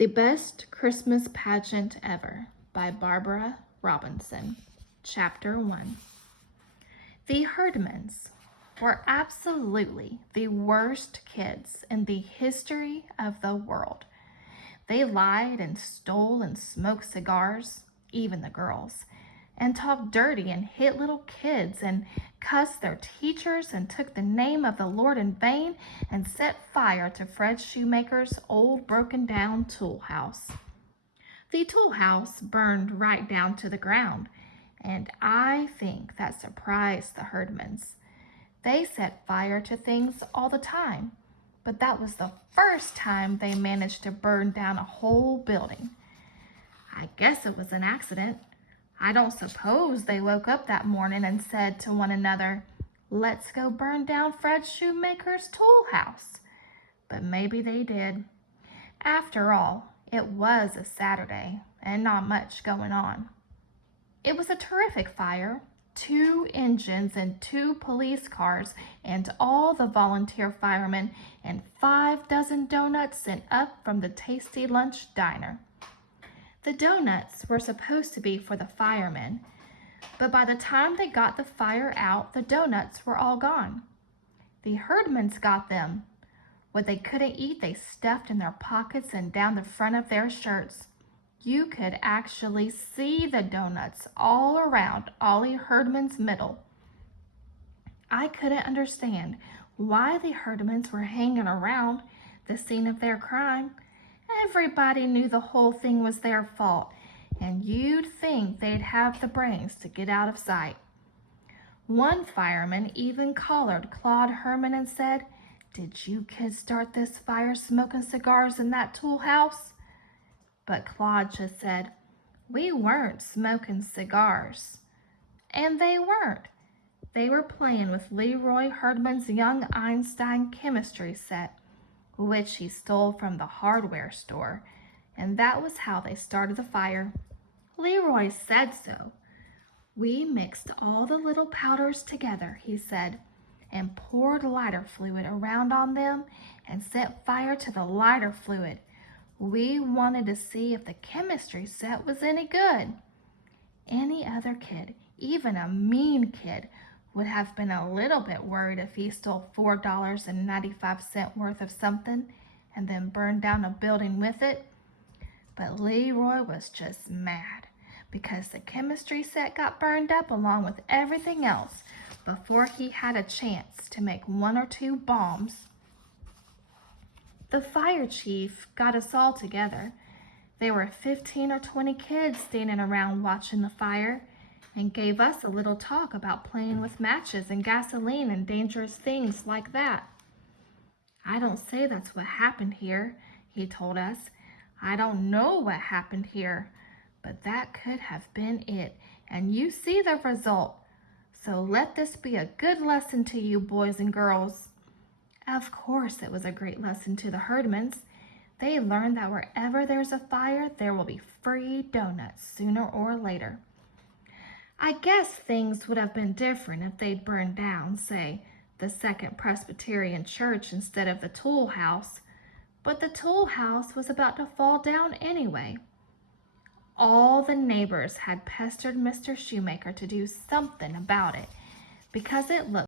The Best Christmas Pageant Ever by Barbara Robinson. Chapter 1. The Herdmans were absolutely the worst kids in the history of the world. They lied and stole and smoked cigars, even the girls, and talked dirty and hit little kids and cussed their teachers and took the name of the Lord in vain and set fire to Fred Shoemaker's old broken down tool house. The tool house burned right down to the ground, and I think that surprised the Herdmans. They set fire to things all the time, but that was the first time they managed to burn down a whole building. I guess it was an accident. I don't suppose they woke up that morning and said to one another, "Let's go burn down Fred Shoemaker's tool house." But maybe they did. After all, it was a Saturday and not much going on. It was a terrific fire. 2 engines and 2 police cars and all the volunteer firemen and 5 dozen donuts sent up from the tasty lunch diner. The donuts were supposed to be for the firemen, but by the time they got the fire out, the donuts were all gone. The Herdmans got them. What they couldn't eat, they stuffed in their pockets and down the front of their shirts. You could actually see the donuts all around Ollie Herdman's middle. I couldn't understand why the Herdmans were hanging around the scene of their crime. Everybody knew the whole thing was their fault, and you'd think they'd have the brains to get out of sight. One fireman even collared Claude Herman and said, "Did you kids start this fire smoking cigars in that tool house?" But Claude just said, "We weren't smoking cigars." And they weren't. They were playing with Leroy Herdman's young Einstein chemistry set, which he stole from the hardware store, and that was how they started the fire. Leroy said so. "We mixed all the little powders together," he said, "and poured lighter fluid around on them and set fire to the lighter fluid. We wanted to see if the chemistry set was any good." Any other kid, even a mean kid, would have been a little bit worried if he stole $4.95 worth of something and then burned down a building with it. But Leroy was just mad because the chemistry set got burned up along with everything else before he had a chance to make 1 or 2 bombs. The fire chief got us all together. There were 15 or 20 kids standing around watching the fire, and gave us a little talk about playing with matches and gasoline and dangerous things like that. "I don't say that's what happened here," he told us. "I don't know what happened here, but that could have been it, and you see the result. So let this be a good lesson to you boys and girls." Of course it was a great lesson to the Herdmans. They learned that wherever there's a fire, there will be free donuts sooner or later. I guess things would have been different if they'd burned down, say, the Second Presbyterian Church instead of the tool house, but the tool house was about to fall down anyway. All the neighbors had pestered Mr. Shoemaker to do something about it because it looked